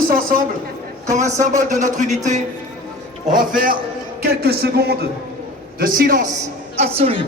tous ensemble, comme un symbole de notre unité, on va faire quelques secondes de silence absolu.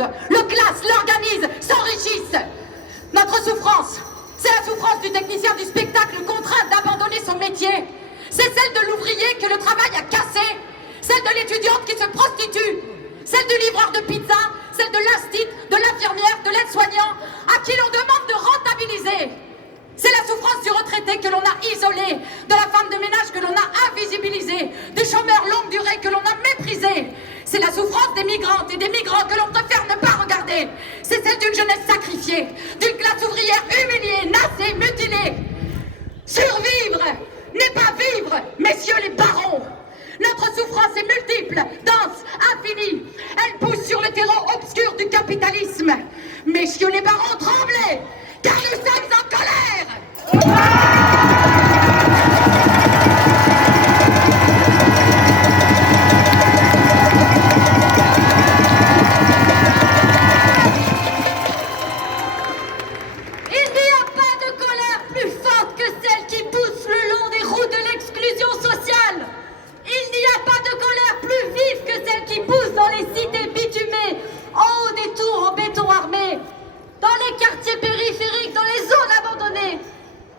monde, le classent, l'organisent, s'enrichissent. Notre souffrance, c'est la souffrance du technicien du spectacle contraint d'abandonner son métier. C'est celle de l'ouvrier que le travail a cassé, celle de l'étudiante qui se prostitue, celle du livreur de pizza, celle de l'instit, de l'infirmière, de l'aide-soignant, à qui l'on demande de rentabiliser. C'est la souffrance du retraité que l'on a isolé, de la femme de ménage que l'on a invisibilisée, des chômeurs longue durée que l'on a méprisés. C'est la souffrance des migrantes et des migrants que l'on préfère ne pas regarder. C'est celle d'une jeunesse sacrifiée, d'une classe ouvrière humiliée, nassée, mutilée. Survivre n'est pas vivre, messieurs les barons. Notre souffrance est multiple, dense, infinie. Elle pousse sur le terreau obscur du capitalisme. Messieurs les barons, tremblez, car nous sommes en colère. Il n'y a pas de colère plus forte que celle qui pousse le long des routes de l'exclusion sociale. Il n'y a pas de colère plus vive que celle qui pousse dans les cités bitumées, en haut des tours en béton armé, dans les quartiers périphériques, dans les zones abandonnées.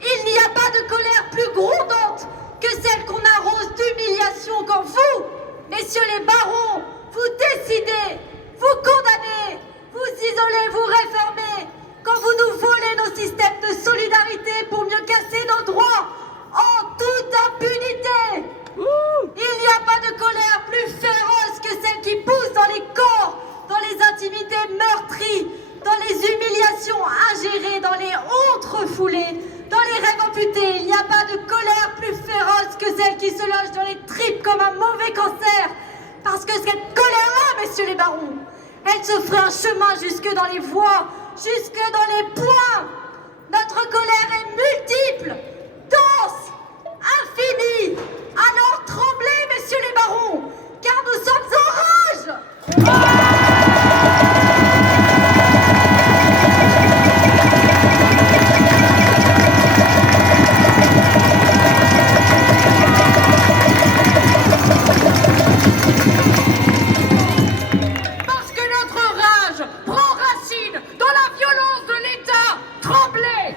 Il n'y a pas de colère plus grondante que celle qu'on arrose d'humiliation quand vous, messieurs les barons, vous décidez, vous condamnez, vous isolez, vous réformez, quand vous nous volez nos systèmes de solidarité pour mieux casser nos droits en toute impunité. Il n'y a pas de colère plus féroce que celle qui pousse dans les corps, dans les intimités meurtries, dans les humiliations ingérées, dans les hontes refoulées, dans les rêves amputés. Il n'y a pas de colère plus féroce que celle qui se loge dans les tripes comme un mauvais cancer. Parce que cette colère-là, messieurs les barons, elle se ferait un chemin jusque dans les voies, jusque dans les bois. Notre colère est multiple, dense, infinie. Alors tremblez, messieurs les barons, car nous sommes en rage. Parce que notre rage prend racine dans la violence de l'État, tremblez.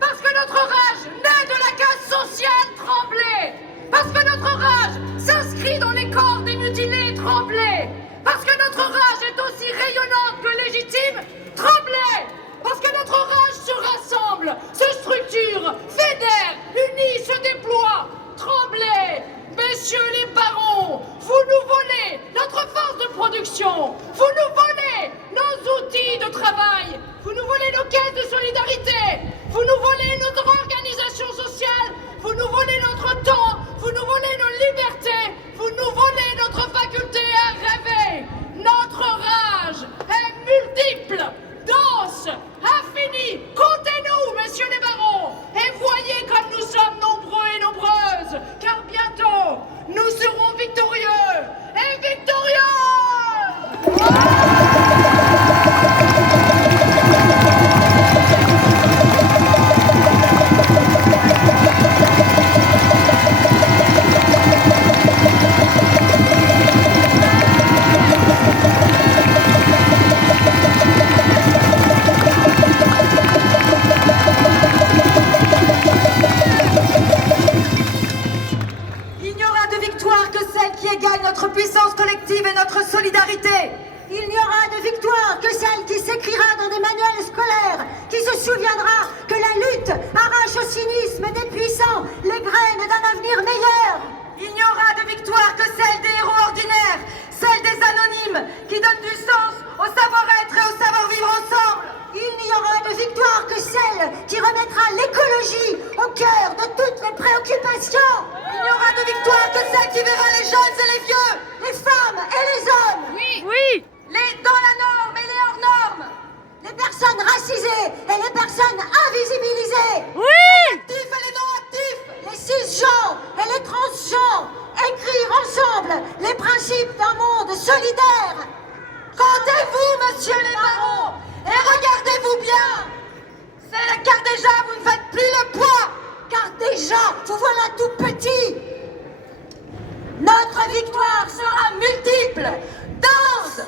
Parce que notre rage naît de la casse sociale, tremblez. Parce que notre rage s'inscrit dans les corps des mutilés, tremblez. Parce que notre rage est aussi rayonnante que légitime, tremblez. Parce que notre rage se rassemble, se structure, fédère, unit, se déploie, tremblez. Messieurs les barons, vous nous volez notre force de production, vous nous volez nos outils de travail, vous nous volez nos caisses de solidarité, vous nous volez notre organisation sociale, vous nous volez notre temps, vous nous volez nos libertés, vous nous volez notre faculté à rêver. Notre rage est multiple, dense, infinie. Comptez-nous, messieurs les barons, et voyez comme nous sommes nombreux et nombreuses, car bientôt, nous serons victorieux et victorieux. Il n'y aura de victoire que celle qui égale notre puissance collective et notre solidarité. Il n'y aura de victoire que celle qui s'écrira dans des manuels scolaires, qui se souviendra que la lutte arrache au cynisme des puissants les graines d'un avenir meilleur. Il n'y aura de victoire que celle des héros ordinaires, celle des anonymes, qui donnent du sens au savoir-être et au savoir-vivre ensemble. Il n'y aura de victoire que celle qui remettra l'écologie au cœur de toutes les préoccupations. Il n'y aura de victoire que celle qui verra les jeunes et les vieux, les femmes et les hommes. Oui. Les dans la norme et les hors normes. Les personnes racisées et les personnes invisibilisées. Oui. Les actifs et les non-actifs. Les cisgenres et les transgenres. Écrire ensemble les principes d'un monde solidaire. Comptez-vous, messieurs les barons, et regardez-vous bien. C'est car déjà vous ne faites plus le poids, car déjà vous voilà tout petit. Notre victoire sera multiple, dense,